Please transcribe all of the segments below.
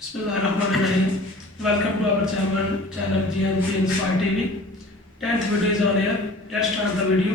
Bismillahirrahmanirrahim. Welcome to our channel GNC Inspire TV. 10th video is on air. Let's start the video.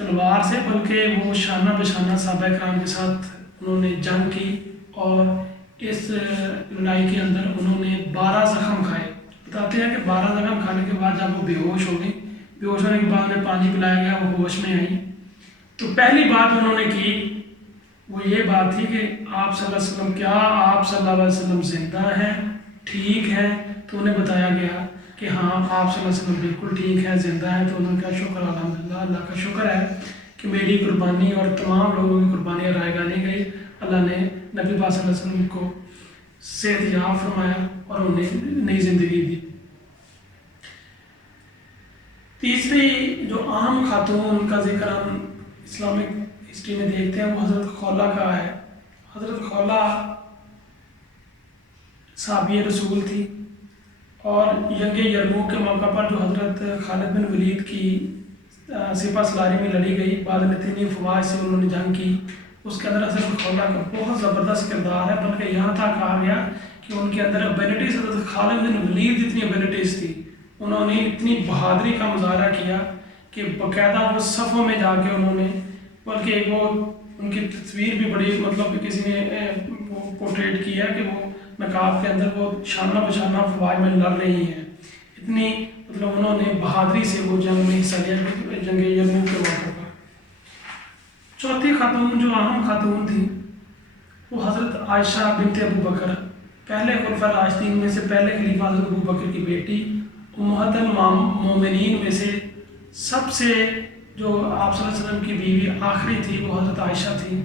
تلوار سے، بلکہ وہ شانہ بشانہ صحابہ کرام کے ساتھ انہوں نے جنگ کی، اور اس لڑائی کے اندر انہوں نے 12 زخم کھائے۔ بتاتے ہیں کہ 12 زخم کھانے کے بعد جب وہ بے ہوش ہو گئی، بے ہوش ہونے کے بعد انہیں پانی پلایا گیا، وہ ہوش میں آئی، تو پہلی بات انہوں نے کی وہ یہ بات تھی کہ آپ صلی اللہ علیہ وسلم، کیا آپ صلی اللہ علیہ وسلم زندہ ہیں، ٹھیک ہے؟ تو انہیں بتایا گیا کہ ہاں آپ صلی اللہ علیہ وسلم بالکل ٹھیک ہے، زندہ ہے۔ تو انہوں نے کہا شکر الحمدللہ، اللہ کا شکر ہے کہ میری قربانی اور تمام لوگوں کی قربانیاں رائے گانی گئی، اللہ نے نبی پاک صلی اللہ علیہ وسلم کو صحت یاب فرمایا اور انہیں نئی زندگی دی۔ تیسری جو اہم خاتون کا ذکر ہم اسلامک ہسٹری میں دیکھتے ہیں وہ حضرت خولہ کا ہے۔ حضرت خولہ صحابی رسول تھی، اور جنگ یرموک کے موقع پر جو حضرت خالد بن ولید کی سپہ سالاری میں لڑی گئی، بعد میں اتنی افواج سے انہوں نے جنگ کی، اس کے اندر حضرت خولہ کا بہت زبردست کردار ہے، بلکہ یہاں تک کہا گیا کہ ان کے اندر ابیلٹیز حضرت خالد بن ولید اتنی ابیلٹیز تھی، انہوں نے اتنی بہادری کا مظاہرہ کیا کہ باقاعدہ وہ صفوں میں جا کے انہوں نے، بلکہ وہ ان کی تصویر بھی بڑی مطلب کسی نے پورٹریٹ کی ہے کہ وہ نقاب کے اندر وہ شانہ بشانہ افواج میں لڑ رہی ہیں، اتنی مطلب انہوں نے بہادری سے وہ جنگ میں حصہ لیا، جنگ یرموک کے موقع پر۔ چوتھی خاتون جو اہم خاتون تھی وہ حضرت عائشہ بنت ابو بکر، پہلے خلفاء راشدین میں سے پہلے خلیفہ حضرت ابو بکر کی بیٹی، امہات المومنین میں سے سب سے جو آپ صلی اللہ علیہ وسلم کی بیوی آخری تھی وہ حضرت عائشہ تھی۔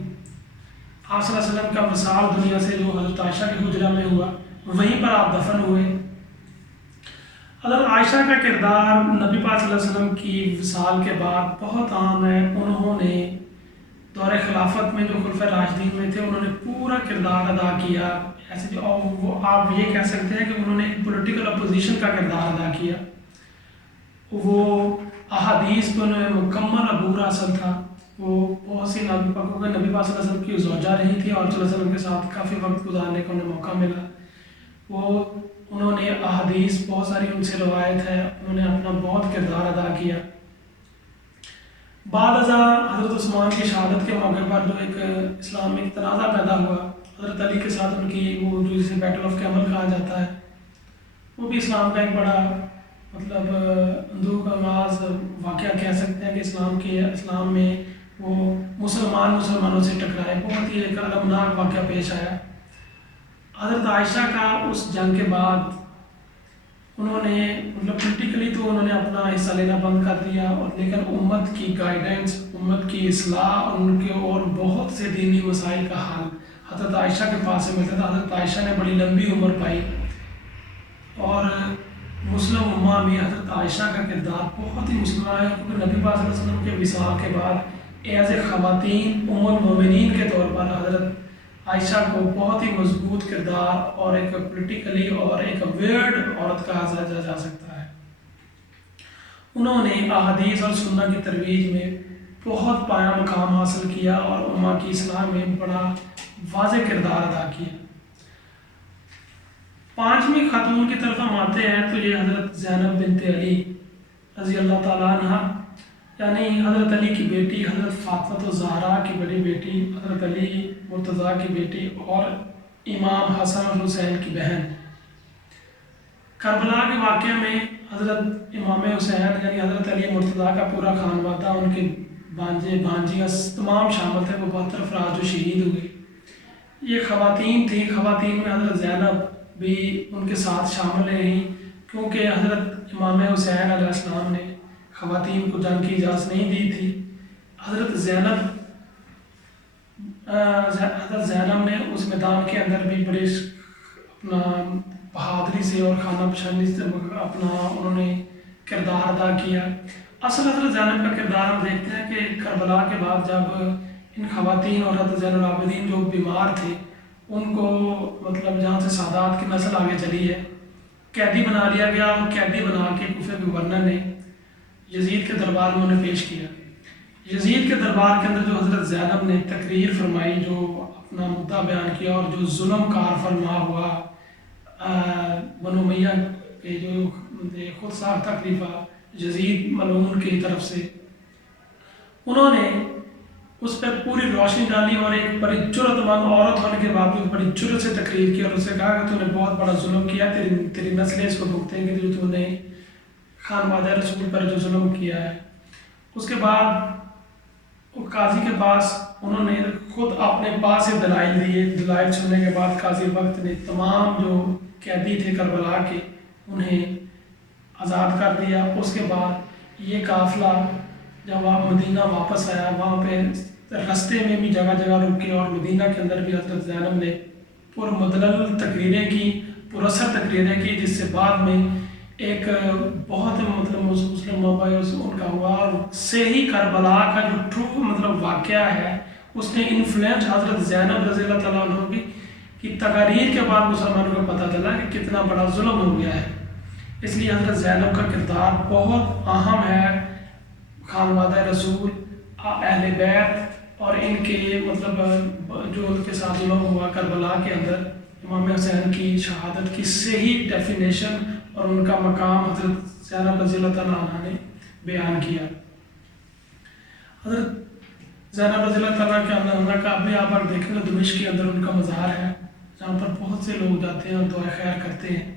آپ صلی اللہ علیہ وسلم کا وصال دنیا سے جو حضرت عائشہ کے حجرہ میں ہوا، وہیں پر آپ دفن ہوئے۔ حضرت عائشہ کا کردار نبی پاک صلی اللہ علیہ وسلم کی وصال کے بعد بہت عام ہے، انہوں نے دور خلافت میں جو خلفاء راشدین میں تھے انہوں نے پورا کردار ادا کیا، ایسے جو وہ آپ یہ کہہ سکتے ہیں کہ انہوں نے پولیٹیکل اپوزیشن کا کردار ادا کیا، وہ احادیث پر مکمل عبور حاصل تھا، وہ بہت سی نبی پاک صلی اللہ علیہ وسلم کی زوجہ رہی تھی اور صلی اللہ علیہ وسلم کے ساتھ کافی وقت گزارنے کا انہیں موقع ملا، وہ انہوں نے احادیث بہت ساری ان سے روایت ہے، انہوں نے اپنا بہت کردار ادا کیا۔ بعد ازاں حضرت عثمان کی شہادت کے موقع پر جو ایک اسلامک تنازع پیدا ہوا حضرت علی کے ساتھ، ان کی وہ جو جسے بیٹل آف کیمل کہا جاتا ہے، وہ بھی اسلام کا ایک بڑا مطلب اندوہ آغاز واقعہ کہہ سکتے ہیں کہ اسلام میں وہ مسلمانوں سے ٹکرائے، بہت ہی ایک المناک واقعہ پیش آیا۔ حضرت عائشہ کا اس جنگ کے بعد انہوں نے مطلب پولیٹیکلی تو انہوں نے اپنا حصہ لینا بند کر دیا، اور لیکن امت کی گائیڈنس، امت کی اصلاح اور ان کے اور بہت سے دینی مسائل کا حل حضرت عائشہ کے پاس سے ملتا تھا۔ حضرت عائشہ نے بڑی لمبی عمر پائی، اور مسلم امہ میں حضرت عائشہ کا کردار بہت ہی مسلمہ ہے، کیونکہ نبی پاک صلی اللہ علیہ وسلم کے وصال کے بعد ایز اے خواتین ام المومنین کے طور پر حضرت عائشہ کو بہت ہی مضبوط کردار اور ایک پولیٹیکلی اور ایک ویئرڈ عورت کہا جا سکتا ہے۔ انہوں نے احادیث اور سنت کی ترویج میں بہت پایہ مقام حاصل کیا اور امہ کی اصلاح میں بڑا واضح کردار ادا کیا۔ پانچویں خاتون کی طرف ہم آتے ہیں تو یہ حضرت زینب بنت علی رضی اللہ تعالیٰ عنہ، یعنی حضرت علی کی بیٹی، حضرت فاطمہ الزہرا کی بڑی بیٹی، حضرت علی مرتضیٰ کی بیٹی اور امام حسن اور حسین کی بہن۔ کربلا کے واقعے میں حضرت امام حسین یعنی حضرت علی مرتضیٰ کا پورا خانوادہ، ان کے بانجے بانجیاں تمام شامل تھے، وہ 72 افراد جو شہید ہوئے۔ یہ خواتین تھیں، خواتین میں حضرت زینب بھی ان کے ساتھ شامل رہیں، کیونکہ حضرت امام حسین علیہ السلام نے خواتین کو جنگ کی اجازت نہیں دی تھی۔ حضرت زینب نے اس میدان کے اندر بھی بڑے اپنا بہادری سے اور خانہ بشانی سے اپنا انہوں نے کردار ادا کیا۔ اصل حضرت زینب کا کردار ہم دیکھتے ہیں کہ کربلا کے بعد جب ان خواتین اور حضرت زین العابدین جو بیمار تھے ان کو مطلب جہاں سے سادات کی نسل آگے چلی ہے، قیدی بنا لیا گیا، اور قیدی بنا کے کوفہ کے گورنر نے یزید کے دربار میں انہیں پیش کیا۔ یزید کے دربار کے اندر جو حضرت زینب نے تقریر فرمائی، جو اپنا مدعا بیان کیا اور جو ظلم کار فرما ہوا بنو امیہ کے جو خود ساختہ خلیفہ یزید ملعون کی طرف سے، انہوں نے اس پر پوری روشنی ڈالی اور ایک بڑی جرت مند عورت ہونے کے باوجود بڑی جرت سے تقریر کی اور اسے کہا کہ تو نے بہت بڑا ظلم کیا، تیری نسلیں اس کو بھگتیں گی جو تو نے خانوادہ رسول پر جو ظلم کیا ہے۔ اس کے بعد قاضی کے پاس انہوں نے خود اپنے پاس سے دلائل دیے۔ دلائل سننے کے بعد قاضی وقت نے تمام جو قیدی تھے کربلا کے انہیں آزاد کر دیا۔ اس کے بعد یہ قافلہ جب آپ مدینہ واپس آیا، وہاں پہ رستے میں بھی جگہ جگہ رکے اور مدینہ کے اندر بھی حضرت زینب نے پرمدلل تقریریں کی، پراثر تقریریں کی، جس سے بعد میں ایک بہت مسلم مباحث ان کا ہوا، اور صحیح کربلا کا جو ٹرو واقعہ ہے اس نے انفلوئنس حضرت زینب رضی اللہ تعالیٰ عنہ کی تقاریر کے بعد مسلمانوں کو پتہ چلا کہ کتنا بڑا ظلم ہو گیا ہے۔ اس لیے حضرت زینب کا کردار بہت اہم ہے خانوادہ رسول، اہل بیت اور ان کے جو ان کے ساتھ ظلم ہوا کربلا کے اندر، امام حسین کی شہادت کی صحیح ڈیفینیشن اور ان کا مقام حضرت زینب رضی اللہ تعالیٰ عنہ نے بیان کیا۔ حضرت زینب رضی اللہ تعالیٰ کے عنہ کا ابھی آپ دیکھیں گے دمشق کے اندر ان کا مزار ہے، جہاں پر بہت سے لوگ جاتے ہیں اور دعا خیر کرتے ہیں۔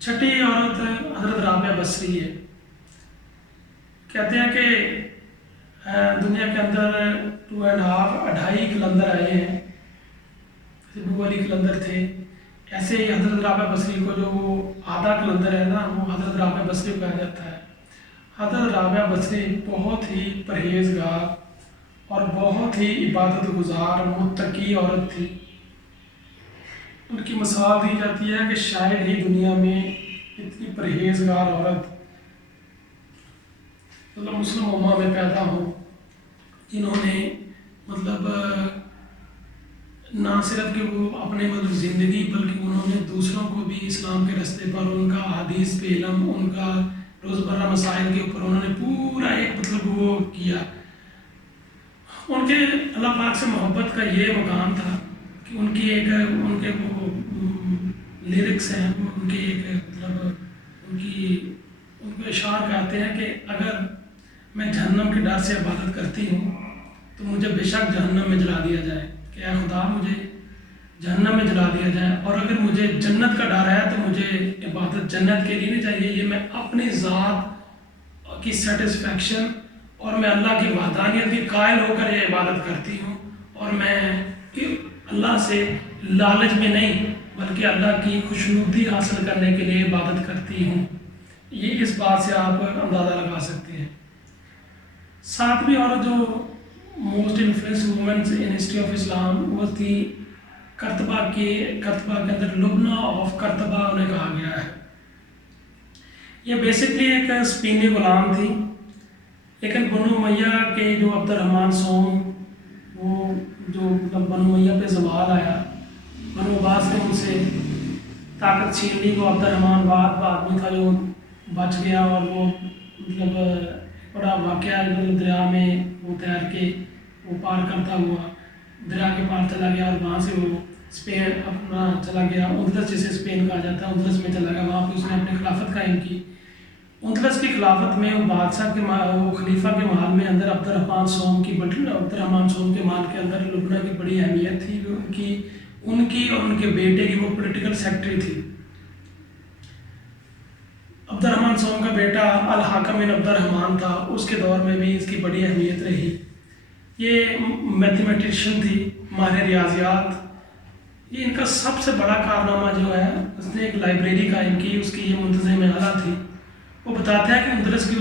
چھٹی عورت حضرت رابعہ بصری ہے۔ کہتے ہیں کہ دنیا کے اندر 2.5 قلندر آئے ہیں، نبوی علی قلندر تھے، ایسے ہی حضرت رابعہ بصری کو جو وہ آدھا قلندر ہے نا، وہ حضرت رابعہ بصری کہا جاتا ہے۔ حضرت رابعہ بصری بہت ہی پرہیزگار اور بہت ہی عبادت گزار متقی عورت تھی۔ ان کی مثال دی جاتی ہے کہ شاید ہی دنیا میں اتنی پرہیزگار عورت مسلم امہ میں پیدا ہو، جنہوں نے نہ صرف کہ وہ اپنے زندگی بلکہ انہوں نے دوسروں کو بھی اسلام کے راستے پر ان کا حدیث پہ علم، ان کا روزمرہ مسائل کے اوپر انہوں نے پورا ایک وہ کیا۔ ان کے اللہ پاک سے محبت کا یہ مقام تھا کہ ان کے وہ لیرکس ہیں، ان کے ایک ان کو اشعار کہتے ہیں کہ اگر میں جہنم کے ڈر سے عبادت کرتی ہوں تو مجھے بے شک جہنم میں جلا دیا جائے، کہ اے خدا مجھے جہنم میں جلا دیا جائے، اور اگر مجھے جنت کا ڈر ہے تو مجھے عبادت جنت کے لیے نہیں چاہیے، یہ میں اپنی ذات کی سیٹسفیکشن اور میں اللہ کی وحدانیت کی قائل ہو کر یہ عبادت کرتی ہوں، اور میں اللہ سے لالچ میں نہیں بلکہ اللہ کی خوشنودی حاصل کرنے کے لیے عبادت کرتی ہوں۔ یہ اس بات سے آپ اندازہ لگا سکتے ہیں۔ ساتویں عورت جو most influence womens in history of Islam وہ تھی کرتبہ کے اندر لبنہ آف کرتبہ انہیں کہا گیا ہے۔ یہ بیسکلی ایک اسپینی غلام تھی، لیکن بنو امیہ کے جو عبد الرحمن سوم، وہ جو بنو امیہ پہ زوال آیا، بنو عباس نے ان سے طاقت چھین لی۔ وہ عبد الرحمن واد آدمی تھا جو بچ گیا، اور وہ بڑا واقعہ دریا میں وہ تیر کے وہ پار کرتا ہوا دریا کے پار چلا گیا، اور وہاں سے وہ اسپین اپنا چلا گیا، اندلس جسے اسپین کہا جاتا ہے، اندلس میں چلا گیا، وہاں پہ اس نے اپنی خلافت قائم کی۔ اندلس کی خلافت میں وہ بادشاہ کے وہ خلیفہ کے محل میں اندر عبد الرحمن سوم کے محل کے اندر لبنہ کی بڑی اہمیت تھی، ان کی اور ان کے بیٹے کی وہ پولیٹیکل سیکرٹری تھی۔ عبد الرحمن سوم کا بیٹا الحاکم بن عبد الرحمن تھا، اس کے دور میں بھی اس کی بڑی اہمیت رہی۔ یہ میتھمیٹیشین تھی، ماہر ریاضیات۔ یہ ان کا سب سے بڑا کارنامہ جو ہے، اس نے ایک لائبریری قائم کی، اس کی یہ منتظم اعلیٰ تھی۔ وہ بتاتے ہیں کہ اندلس کی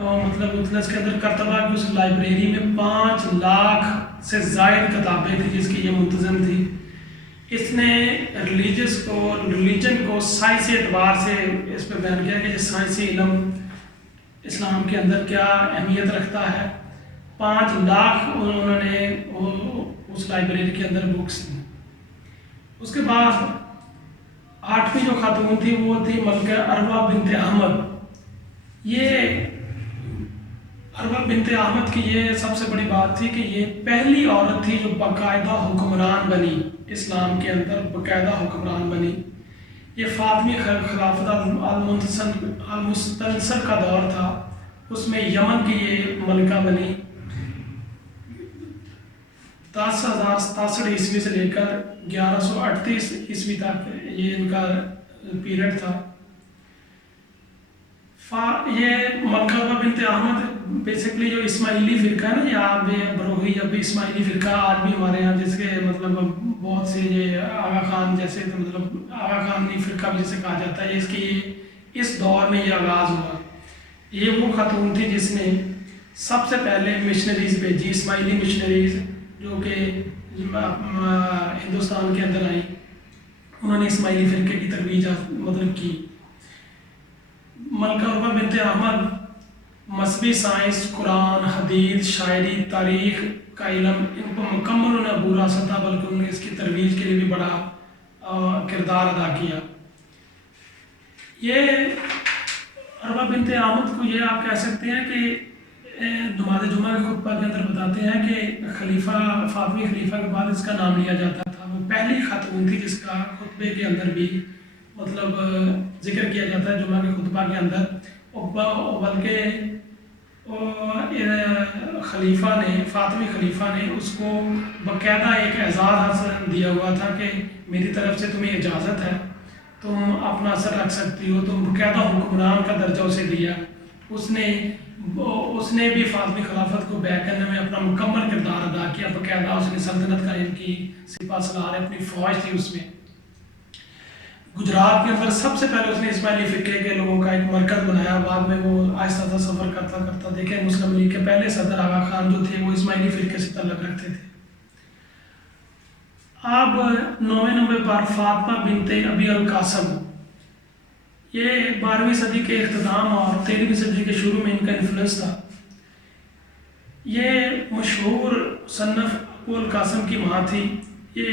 اندلس کے اندر کرتبہ کی اس لائبریری میں 5 لاکھ سے زائد کتابیں تھیں جس کی یہ منتظم تھی۔ اس نے ریلیجن کو سائنسی اعتبار سے اس پہ بیان کیا کہ سائنسی علم اسلام کے اندر کیا اہمیت رکھتا ہے۔ 5 لاکھ انہوں نے اس لائبریری کے اندر بکس تھیں۔ اس کے بعد 8ویں جو خاتون تھی وہ تھی ملکہ عروہ بنت احمد۔ یہ عروہ بنت احمد کی یہ سب سے بڑی بات تھی کہ یہ پہلی عورت تھی جو باقاعدہ حکمران بنی، اسلام کے اندر باقاعدہ حکمران بنی۔ یہ فاطمی خلافت المستنصر کا دور تھا، اس میں یمن کی یہ ملکہ بنی، 10,067 سے لے کر 1138 تک یہ ان کا پیریڈ تھا۔ یہ ملکہ عربہ بنت احمد بیسکلی جو اسماعیلی فرقہ ہے نا، یہ آپ بروہی یا اسماعیلی فرقہ آج بھی ہمارے یہاں، جس کے مطلب بہت سے یہ آغا خان جیسے، مطلب آغا خانی فرقہ بھی جسے کہا جاتا ہے، اس کی اس دور میں یہ آغاز ہوا۔ یہ وہ خاتون تھی جس نے سب سے پہلے مشنریز بھیجی، اسماعیلی مشنریز جو کہ ہندوستان کے اندر آئی، انہوں نے اسماعیلی فرقے کی ترویج مطلب کی۔ ملکہ عربہ بنت احمد مذہبی سائنس، قرآن، حدیث، شاعری، تاریخ کا علم ان کو مکمل انہوں نے عبور حاصل تھا، بلکہ انہوں نے اس کی ترویج کے لیے بھی بڑا کردار ادا کیا۔ یہ عربہ بنت احمد کو یہ آپ کہہ سکتے ہیں کہ نماز جمعہ کے خطبہ کے اندر بتاتے ہیں کہ خلیفہ فاطمی خلیفہ کے بعد اس کا نام لیا جاتا تھا۔ وہ پہلی خاتون تھی جس کا خطبے کے اندر بھی مطلب ذکر کیا جاتا ہے جمعہ کے خطبہ کے اندر، بلکہ خلیفہ نے، فاطمی خلیفہ نے اس کو باقاعدہ ایک اعزاز حاصل دیا ہوا تھا کہ میری طرف سے تمہیں اجازت ہے، تم اپنا اثر رکھ سکتی ہو، تم باقاعدہ حکمران کا درجہ اسے دیا۔ اس نے بھی فاطمی خلافت کو بیک کرنے میں اپنا مکمل کردار ادا کیا، باقاعدہ اس نے سلطنت قائم کی، سپہ سالار اپنی فوج تھی اس میں۔ گجرات کے اندر سب سے پہلے اس نے اسماعیلی فرقے کے لوگوں کا ایک مرکز بنایا، بعد میں وہ آہستہ آہستہ سفر کرتا کرتا دیکھیں مسلم لیگ کے پہلے صدر آغا خان جو تھے وہ اسماعیلی فرقے سے تعلق رکھتے تھے۔ اب 9ویں نمبر پر فاطمہ بنت ابی القاسم، یہ 12ویں صدی کے اختتام اور 13ویں صدی کے شروع میں ان کا انفلوئنس تھا۔ یہ مشہور مصنف ابو القاسم کی ماں تھی۔ یہ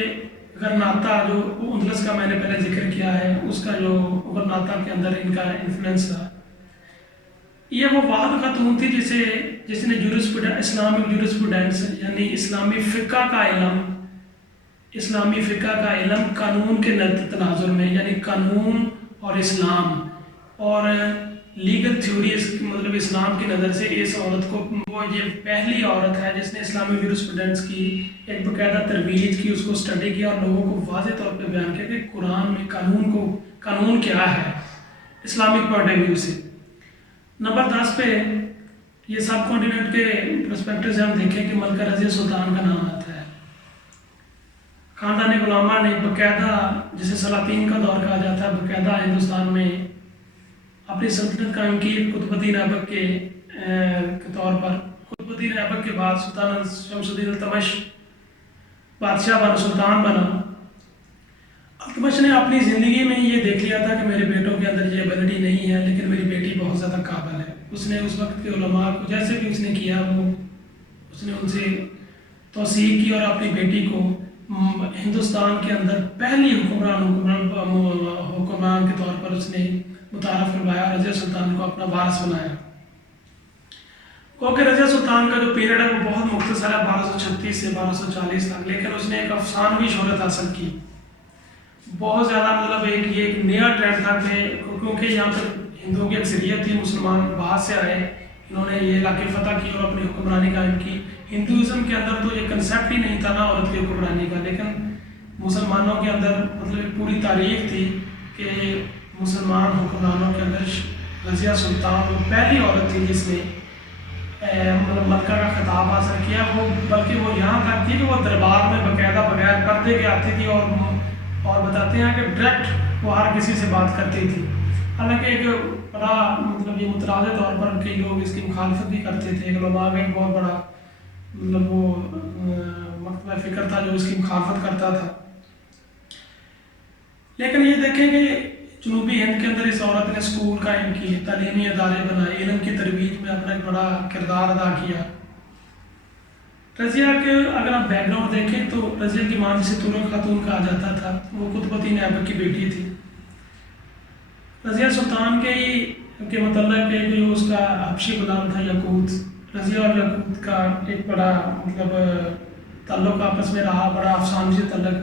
غرناطہ جو اندلس کا میں نے پہلے ذکر کیا ہے، اس کا جو غرناطہ کے اندر ان کا انفلوئنس تھا۔ یہ وہ واحد خاتون تھی جس نے اسلامک جورسپروڈنس یعنی اسلامی فقہ کا علم قانون کے تناظر میں، یعنی قانون اور اسلام اور لیگل تھیوریز مطلب اسلام کی نظر سے اس عورت کو، وہ یہ پہلی عورت ہے جس نے اسلامی جورسپروڈنس کی ایک باقاعدہ ترویج کی، اس کو اسٹڈی کیا اور لوگوں کو واضح طور پہ بیان کیا کہ قرآن میں قانون کیا ہے اسلامک پوائنٹ آف ویو سے۔ نمبر 10 پہ یہ سب کانٹیننٹ کے پرسپیکٹو سے ہم دیکھیں کہ ملکہ رضیہ سلطان کا نام آتا ہے۔ خاندان غلامہ نے باقاعدہ جسے سلاطین کا دور کہا جاتا ہے، باقاعدہ ہندوستان میں اپنی سلطنت قائم کی قطب الدین ایبک کے طور پر۔ قطب الدین ایبک کے بعد سلطان شمس الدین التمش بادشاہ بنا، سلطان بنا۔ التمش نے اپنی زندگی میں یہ دیکھ لیا تھا کہ میرے بیٹوں کے اندر یہ ایبلٹی نہیں ہے، لیکن میری بیٹی بہت زیادہ قابل ہے۔ اس نے اس وقت کے علماء کو جیسے بھی اس نے کیا، وہ اس نے ان سے توثیق کی اور اپنی بیٹی کو ہندوستان کے اندر پہلی حکمران کے طور پر اس نے متعارف کروایا، رضیہ سلطان کو اپنا وارث بنایا۔ کیونکہ رضیہ سلطان کا جو پیریڈ ہے وہ بہت مختصر ہے، 1236 سے 1240 تک، لیکن اس نے ایک افسانوی شہرت حاصل کی، بہت زیادہ مطلب ایک نیا ٹرینڈ تھا کہ کیونکہ یہاں پر ہندوؤں کی اکثریت تھی، مسلمان باہر سے آئے، انہوں نے یہ علاقے فتح کی اور اپنی حکمرانی قائم کی۔ ہندوازم کے اندر تو یہ کنسیپٹ ہی نہیں تھا نا عورت کی حکمرانی کا، لیکن مسلمانوں کے اندر مطلب ایک پوری تاریخ تھی کہ مسلمان حکمرانوں کے اندر رضیہ سلطان وہ پہلی عورت تھی جس نے مطلب ملکہ کا خطاب حاصل کیا۔ وہ بلکہ وہ یہاں تک تھی کہ وہ دربار میں باقاعدہ بغیر پردے کے آتی تھی اور بتاتے ہیں کہ ڈائریکٹ وہ ہر کسی سے بات کرتی تھی۔ حالانکہ ایک بڑا مطلب یہ متنازع طور پر کئی لوگ اس کی مخالفت بھی کرتے تھے، علماء کا ایک بہت بڑا مطلب وہ مکتبہ فکر تھا جو اس کی مخالفت کرتا تھا۔ لیکن یہ دیکھیں کہ جنوبی ہند کے اندر اس عورت نے اسکول قائم کیے، تعلیمی ادارے بنائے، علم کی ترویج میں اپنا ایک بڑا کردار ادا کیا۔ رضیہ کے اگر آپ بیک گراؤنڈ دیکھیں تو رضیہ کی ماں جسے تغلق خاتون کہا جاتا تھا، وہ قطب الدین ایبک کی بیٹی تھی۔ رضیہ سلطان کے متعلق جو اس کا حبشی غلام تھا یاقوت، رضیہ اور یاقوت کا ایک بڑا مطلب تعلق آپس میں رہا، بڑا افسانوی سے تعلق۔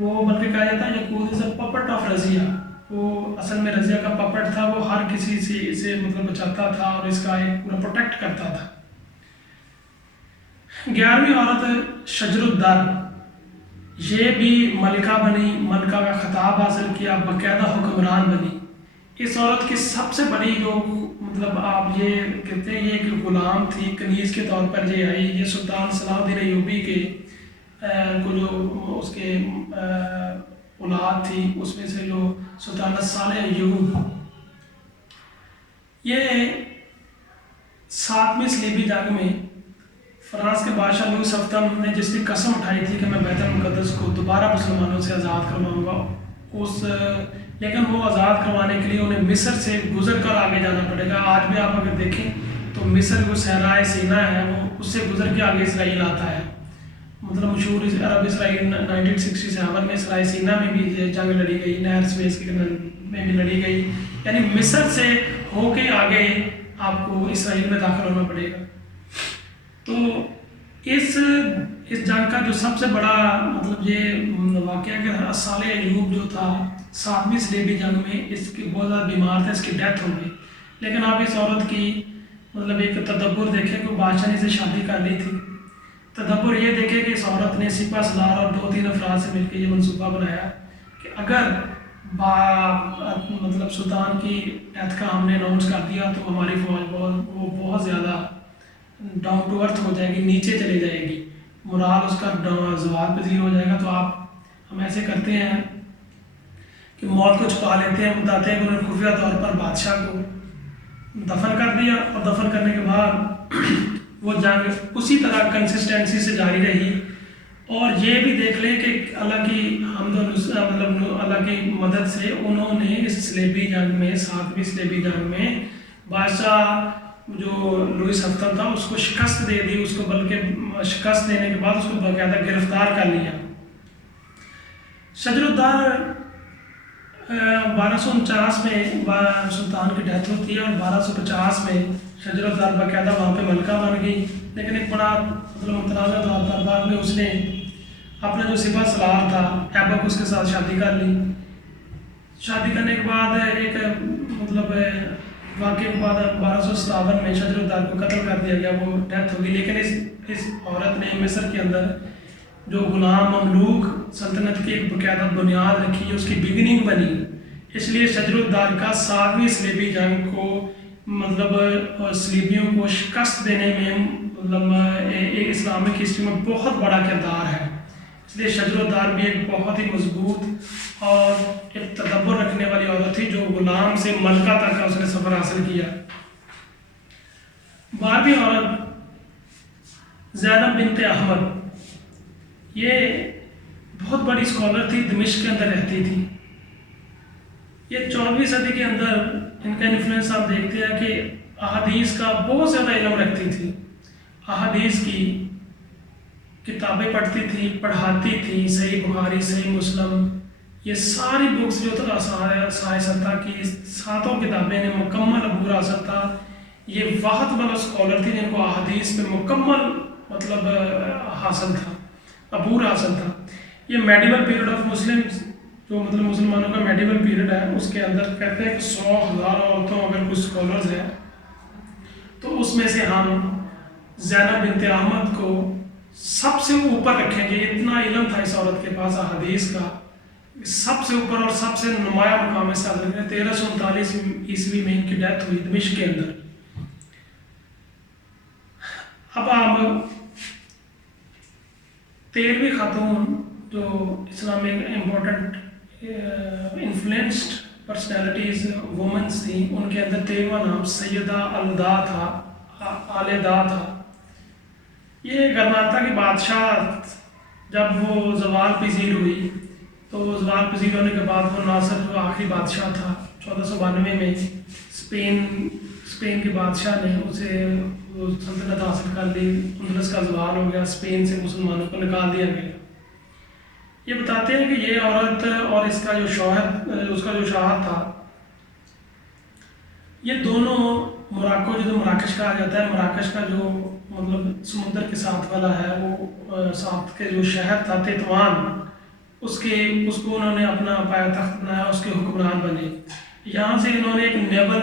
وہ بلکہ کہا جاتا ہے یاقوت از اے پپٹ آف رضیہ، وہ اصل میں رضیہ کا پپٹ تھا، وہ ہر کسی سے اسے مطلب بچاتا تھا اور اس کا ایک پورا پروٹیکٹ کرتا تھا۔ 11ویں عورت شجر الدر، یہ بھی ملکہ بنی، ملکہ کا خطاب حاصل کیا، باقاعدہ حکمران بنی۔ اس عورت کی سب سے بڑی جو مطلب آپ یہ کہتے ہیں یہ ایک غلام تھی، کنیز کے طور پر یہ آئی، یہ سلطان صلاح الدین ایوبی کے کو جو اس کے اولاد تھی، اس میں سے جو سلطان صالح ایوب، یہ 7ویں صلیبی جنگ میں فرانس کے بادشاہ لوئی ہفتم نے جس کی قسم اٹھائی تھی کہ میں بیت المقدس کو دوبارہ مسلمانوں سے آزاد کرواؤں گا، لیکن وہ آزاد کروانے کے لیے انہیں مصر سے گزر کر آگے جانا پڑے گا۔ آج بھی آپ اگر دیکھیں تو مصر جو صحرائے سینا ہے وہ اس سے گزر کے آگے اسرائیل آتا ہے، مطلب مشہور عرب اسرائیل 1967 میں اسرائیل سینا میں بھی جنگ لڑی گئی، نہر سویز میں بھی لڑی گئی، یعنی مصر سے ہو کے آگے آپ کو اسرائیل میں داخل ہونا پڑے گا۔ تو اس جنگ کا جو سب سے بڑا مطلب یہ واقعہ کہ صالح ایوب جو تھا 7ویں صلیبی جنگ میں، اس کی بہت زیادہ بیمار تھا، اس کی ڈیتھ ہو گئی، لیکن آپ اس عورت کی مطلب ایک تدبر دیکھیں کہ بادشاہ نے اسے شادی کر لی تھی۔ تدبر یہ دیکھیں کہ اس عورت نے سپہ سالار اور 2-3 افراد سے مل کے یہ منصوبہ بنایا کہ اگر مطلب سلطان کی ڈیتھ کا ہم نے اناؤنس کر دیا تو ہماری فوج بہت زیادہ ڈاؤن ٹو ارتھ ہو جائے گی، نیچے چلے جائے گی، مرال اس کا زوال پذیر ہو جائے گا۔ تو ہم ایسے کرتے ہیں کہ موت کو چھپا لیتے ہیں، بتاتے ہیں کہ انہوں نے خفیہ طور پر بادشاہ کو دفن کر دیا، اور دفن کرنے کے بعد وہ جنگ اسی طرح کنسسٹنسی سے جاری رہی۔ اور یہ بھی دیکھ لیں کہ اللہ کی حمد و مطلب اللہ کی مدد سے انہوں نے اس صلیبی جنگ میں 7ویں صلیبی جنگ میں بادشاہ جو لوئس ہفتم تھا اس کو شکست دے دی، اس کو بلکہ شکست دینے کے بعد اس کو باقاعدہ گرفتار کر لیا۔ شجر الدر 1249 میں سلطان کی ڈیتھ ہوتی ہے، اور 1250 میں شجر الدر باقاعدہ وہاں پہ ملکہ بن گئی، لیکن ایک بڑا مطلب متنازع طور پر بعد میں اس نے اپنا جو سپہ سالار تھا ایبک اس کے ساتھ شادی کر لی۔ شادی کرنے کے بعد ایک مطلب واقعے کے بعد 1257 میں شجر الدر کو قتل کر دیا گیا، وہ ڈیتھ ہوگی، لیکن اس عورت نے مصر کے اندر جو غلام مملوک سلطنت کی ایک باقاعدہ بنیاد رکھی، اس کی بگننگ بنی۔ اس لیے شجر الدر کا 7ویں صلیبی جنگ کو مطلب صلیبیوں کو شکست دینے میں مطلب ایک اسلامک ہسٹری میں بہت بڑا کردار ہے۔ اس لیے شجر الدر بھی ایک بہت ہی مضبوط اور ایک تدبر رکھنے والی عورت تھی جو غلام سے ملکہ تک کا اس نے سفر حاصل کیا۔ 12ویں عورت زینب بنت احمد، یہ بہت بڑی اسکالر تھی، دمشق کے اندر رہتی تھی۔ یہ 14ویں صدی کے اندر ان کا انفلوئنس آپ دیکھتے ہیں کہ احادیث کا بہت زیادہ علم رکھتی تھی، احادیث کی کتابیں پڑھتی تھی، پڑھاتی تھی، صحیح بخاری، صحیح مسلم، یہ ساری بکس جو تھا سائے ستہ کی 7 کتابیں نے مکمل عبور حاصل تھا۔ یہ واحد والا اسکالر تھی جن کو احادیث پہ مکمل مطلب حاصل تھا، عبور حاصل تھا۔ یہ میڈیول پیریڈ آف مسلم جو مطلب مسلمانوں کا میڈیول پیریڈ ہے، اس کے اندر کہتے ہیں کہ 100,000 عورتوں اگر کچھ اسکالرز ہیں تو اس میں سے ہم زینب بنت احمد کو سب سے اوپر رکھیں گے۔ اتنا علم تھا اس عورت کے پاس احادیث کا، سب سے اوپر اور سب سے نمایاں مقام سے حاصل کریں۔ 1339 عیسوی میں ان کی ڈیتھ ہوئی دمشق کے اندر۔ اب آپ 13ویں خاتون جو Islamic important influenced personalities womens تھیں، ان کے اندر 13واں نام سیدہ الدا تھا، آلدا تھا۔ یہ غرناطہ کی بادشاہ جب وہ زوال پذیر ہوئی تو زوال پذیر ہونے کے بعد وہ ناصر جو آخری بادشاہ تھا 1492 میں اسپین کے بادشاہ نے اسے سلطنت حاصل کر لی، اندلس کا زوال ہو گیا، اسپین سے مسلمانوں کو نکال دیا گیا۔ یہ بتاتے ہیں کہ یہ عورت اور اس کا جو شوہر تھا، یہ دونوں مراکش کہا جاتا ہے، مراکش کا جو مطلب سمندر کے ساتھ والا ہے، وہ ساتھ کے جو شہر تھا تیتوان، اس کو انہوں نے اپنا پایا تخت بنایا، اس کے حکمران بنے۔ یہاں سے انہوں نے ایک نیول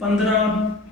15